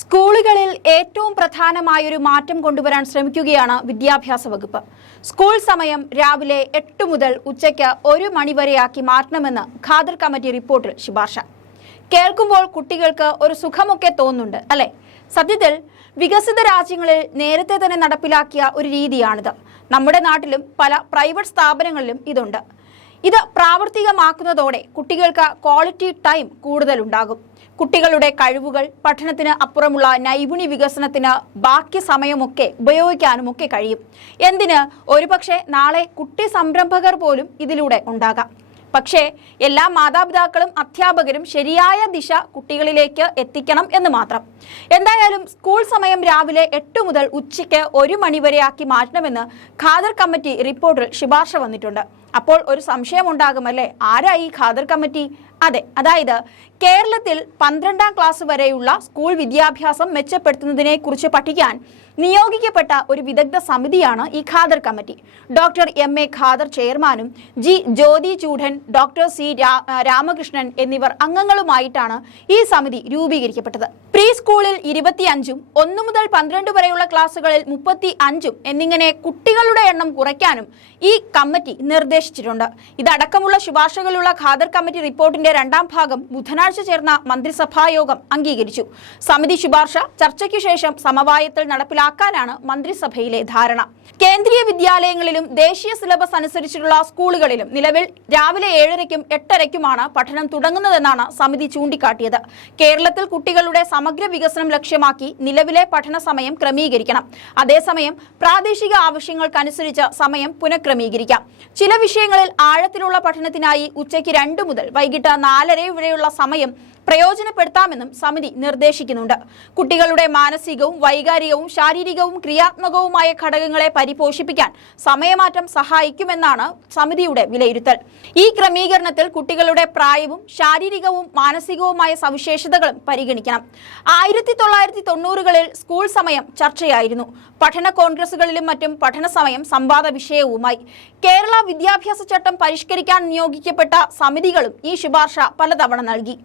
സ്കൂളുകളിൽ ഏറ്റവും പ്രധാനമായൊരു മാറ്റം കൊണ്ടുവരാൻ ശ്രമിക്കുകയാണ് വിദ്യാഭ്യാസ വകുപ്പ്. സ്കൂൾ സമയം രാവിലെ എട്ട് മുതൽ ഉച്ചയ്ക്ക് ഒരു മണിവരെയാക്കി മാറ്റണമെന്ന് ഖാദർ കമ്മിറ്റി റിപ്പോർട്ടിൽ ശുപാർശ. കേൾക്കുമ്പോൾ കുട്ടികൾക്ക് ഒരു സുഖമൊക്കെ തോന്നുന്നുണ്ട് അല്ലെ? സത്യത്തിൽ വികസിത രാജ്യങ്ങളിൽ നേരത്തെ തന്നെ നടപ്പിലാക്കിയ ഒരു രീതിയാണിത്. നമ്മുടെ നാട്ടിലും പല പ്രൈവറ്റ് സ്ഥാപനങ്ങളിലും ഇതുണ്ട്. ഇത് പ്രാവർത്തികമാക്കുന്നതോടെ കുട്ടികൾക്ക് ക്വാളിറ്റി ടൈം കൂടുതലുണ്ടാകും. കുട്ടികളുടെ കഴിവുകൾ പഠനത്തിന് അപ്പുറമുള്ള നൈപുണി വികസനത്തിന് ബാക്കി സമയമൊക്കെ ഉപയോഗിക്കാനുമൊക്കെ കഴിയും. എന്തിന്? ഒരുപക്ഷെ നാളെ കുട്ടി സംരംഭകർ പോലും ഇതിലൂടെ ഉണ്ടാകാം. പക്ഷേ എല്ലാ മാതാപിതാക്കളും അധ്യാപകരും ശരിയായ ദിശ കുട്ടികളിലേക്ക് എത്തിക്കണം എന്ന് മാത്രം. എന്തായാലും സ്കൂൾ സമയം രാവിലെ എട്ട് മുതൽ ഉച്ചയ്ക്ക് ഒരു മണിവരെയാക്കി മാറ്റണമെന്ന് ഖാദർ കമ്മിറ്റി റിപ്പോർട്ടിൽ ശുപാർശ വന്നിട്ടുണ്ട്. അപ്പോൾ ഒരു സംശയം ഉണ്ടാകുമല്ലേ ആരാ ഈ ഖാദർ കമ്മിറ്റി? അതെ അതായത് കേരളത്തിൽ പന്ത്രണ്ടാം ക്ലാസ് വരെയുള്ള സ്കൂൾ വിദ്യാഭ്യാസം മെച്ചപ്പെടുത്തുന്നതിനെ കുറിച്ച് പഠിക്കാൻ നിയോഗിക്കപ്പെട്ട ഒരു വിദഗ്ധ സമിതിയാണ് ഈ Khader committee. Doctor M A Khader ചെയർമാനും G Jyothi Choodan doctor C Ramakrishnan എന്നിവർ അംഗങ്ങളുമായിട്ടാണ് ഈ സമിതി രൂപീകരിക്കപ്പെട്ടത്. പ്രീ സ്കൂളിൽ ഇരുപത്തിയഞ്ചും ഒന്നു മുതൽ പന്ത്രണ്ട് വരെയുള്ള ക്ലാസ്സുകളിൽ മുപ്പത്തി അഞ്ചും എന്നിങ്ങനെ കുട്ടികളുടെ എണ്ണം കുറയ്ക്കാനും ഈ കമ്മിറ്റി നിർദ്ദേശിച്ചിട്ടുണ്ട്. ഇതടക്കമുള്ള ശുപാർശകളുള്ള ഖാദർ കമ്മിറ്റി റിപ്പോർട്ടിന്റെ രണ്ടാം ഭാഗം ബുധനാഴ്ച ചേർന്ന മന്ത്രിസഭായോഗം അംഗീകരിച്ചു. സമിതി ശുപാർശ ചർച്ചയ്ക്കു ശേഷം സമവായത്തിൽ നടപ്പിലാക്കാനാണ് മന്ത്രിസഭയിലെ ധാരണ. കേന്ദ്രീയ വിദ്യാലയങ്ങളിലും ദേശീയ സിലബസ് അനുസരിച്ചുള്ള സ്കൂളുകളിലും നിലവിൽ രാവിലെ ഏഴരയ്ക്കും എട്ടരയ്ക്കുമാണ് പഠനം തുടങ്ങുന്നതെന്നാണ് സമിതി ചൂണ്ടിക്കാട്ടിയത്. കേരളത്തിൽ കുട്ടികളുടെ സമഗ്ര വികസനം ലക്ഷ്യമാക്കി നിലവിലെ പഠന സമയം ക്രമീകരിക്കണം. അതേസമയം പ്രാദേശിക ആവശ്യങ്ങൾക്കനുസരിച്ച് സമയം പുനഃക്രമീകരിക്കാം. ചില വിഷയങ്ങളിൽ ആഴത്തിലുള്ള പഠനത്തിനായി ഉച്ചയ്ക്ക് രണ്ട് മുതൽ വൈകിട്ട് നാലര വരെയുള്ള സമയം പ്രയോജനപ്പെടുത്താമെന്നും സമിതി നിർദ്ദേശിക്കുന്നുണ്ട്. കുട്ടികളുടെ മാനസികവും വൈകാരികവും ശാരീരികവും ക്രിയാത്മകവുമായ ഘടകങ്ങളെ പരിപോഷിപ്പിക്കാൻ സമയമാറ്റം സഹായിക്കുമെന്നാണ് സമിതിയുടെ വിലയിരുത്തൽ. ഈ ക്രമീകരണത്തിൽ കുട്ടികളുടെ പ്രായവും ശാരീരികവും മാനസികവുമായ സവിശേഷതകളും പരിഗണിക്കണം. ആയിരത്തി തൊള്ളായിരത്തി തൊണ്ണൂറുകളിൽ സ്കൂൾ സമയം ചർച്ചയായിരുന്നു. പഠന കോൺഗ്രസുകളിലും മറ്റും പഠന സമയം സംവാദ വിഷയവുമായി. കേരള വിദ്യാഭ്യാസ ചട്ടം പരിഷ്കരിക്കാൻ നിയോഗിക്കപ്പെട്ട സമിതികളും ഈ ശുപാർശ പലതവണ നൽകി.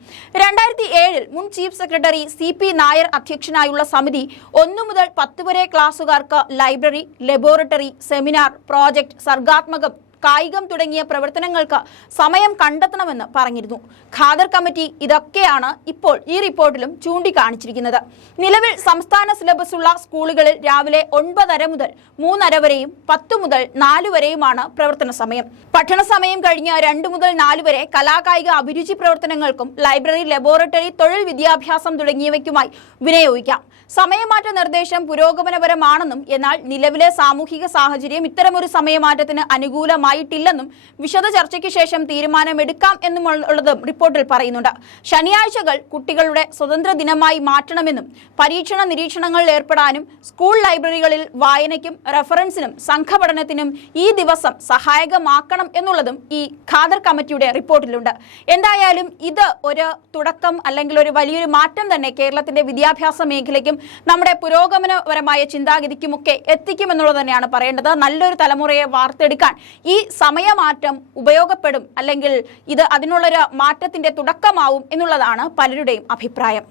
രണ്ടായിരത്തി ഏഴിൽ മുൻ chief secretary C P Nair അധ്യക്ഷനായുള്ള സമിതി ഒന്നു മുതൽ പത്ത് വരെ ക്ലാസ്സുകാർക്ക് ലൈബ്രറി ലബോറട്ടറി സെമിനാർ പ്രോജക്ട് സർഗാത്മകം കായികം തുടങ്ങിയ പ്രവർത്തനങ്ങൾക്ക് സമയം കണ്ടെത്തണമെന്ന് പറഞ്ഞിരുന്നു. ഖാദർ കമ്മിറ്റി ഇതൊക്കെയാണ് ഇപ്പോൾ ഈ റിപ്പോർട്ടിലും ചൂണ്ടിക്കാണിച്ചിരിക്കുന്നത്. നിലവിൽ സംസ്ഥാന സിലബസുള്ള സ്കൂളുകളിൽ രാവിലെ ഒൻപതര മുതൽ മൂന്നര വരെയും പത്ത് മുതൽ നാല് വരെയുമാണ് പ്രവർത്തന സമയം. പഠന സമയം കഴിഞ്ഞ് രണ്ട് മുതൽ നാല് വരെ കലാകായിക അഭിരുചി പ്രവർത്തനങ്ങൾക്കും ലൈബ്രറി ലബോറട്ടറി തൊഴിൽ വിദ്യാഭ്യാസം തുടങ്ങിയവയ്ക്കുമായി വിനിയോഗിക്കാം. സമയമാറ്റ നിർദ്ദേശം പുരോഗമനപരമാണെന്നും എന്നാൽ നിലവിലെ സാമൂഹിക സാഹചര്യം ഇത്തരമൊരു സമയമാറ്റത്തിന് അനുകൂലമായിട്ടില്ലെന്നും വിശദ ചർച്ചയ്ക്ക് ശേഷം തീരുമാനമെടുക്കാം എന്നും ഉള്ളതും റിപ്പോർട്ടിൽ പറയുന്നുണ്ട്. ശനിയാഴ്ചകൾ കുട്ടികളുടെ സ്വതന്ത്ര ദിനമായി മാറ്റണമെന്നും പരീക്ഷണ നിരീക്ഷണങ്ങളിൽ ഏർപ്പെടാനും സ്കൂൾ ലൈബ്രറികളിൽ വായനയ്ക്കും റെഫറൻസിനും സംഘപഠനത്തിനും ഈ ദിവസം സഹായകമാക്കണം എന്നുള്ളതും ഈ ഖാദർ കമ്മിറ്റിയുടെ റിപ്പോർട്ടിലുണ്ട്. എന്തായാലും ഇത് ഒരു തുടക്കം അല്ലെങ്കിൽ ഒരു വലിയൊരു മാറ്റം തന്നെ കേരളത്തിന്റെ വിദ്യാഭ്യാസ മേഖലയ്ക്കും നമ്മുടെ പുരോഗമനപരമായ ചിന്താഗതിക്കുമൊക്കെ എത്തിക്കുമെന്നുള്ളത് തന്നെയാണ് പറയേണ്ടത്. നല്ലൊരു തലമുറയെ വാർത്തെടുക്കാൻ ഈ സമയമാറ്റം ഉപയോഗപ്പെടും അല്ലെങ്കിൽ ഇത് അതിനുള്ളൊരു മാറ്റത്തിന്റെ തുടക്കമാവും എന്നുള്ളതാണ് പലരുടെയും അഭിപ്രായം.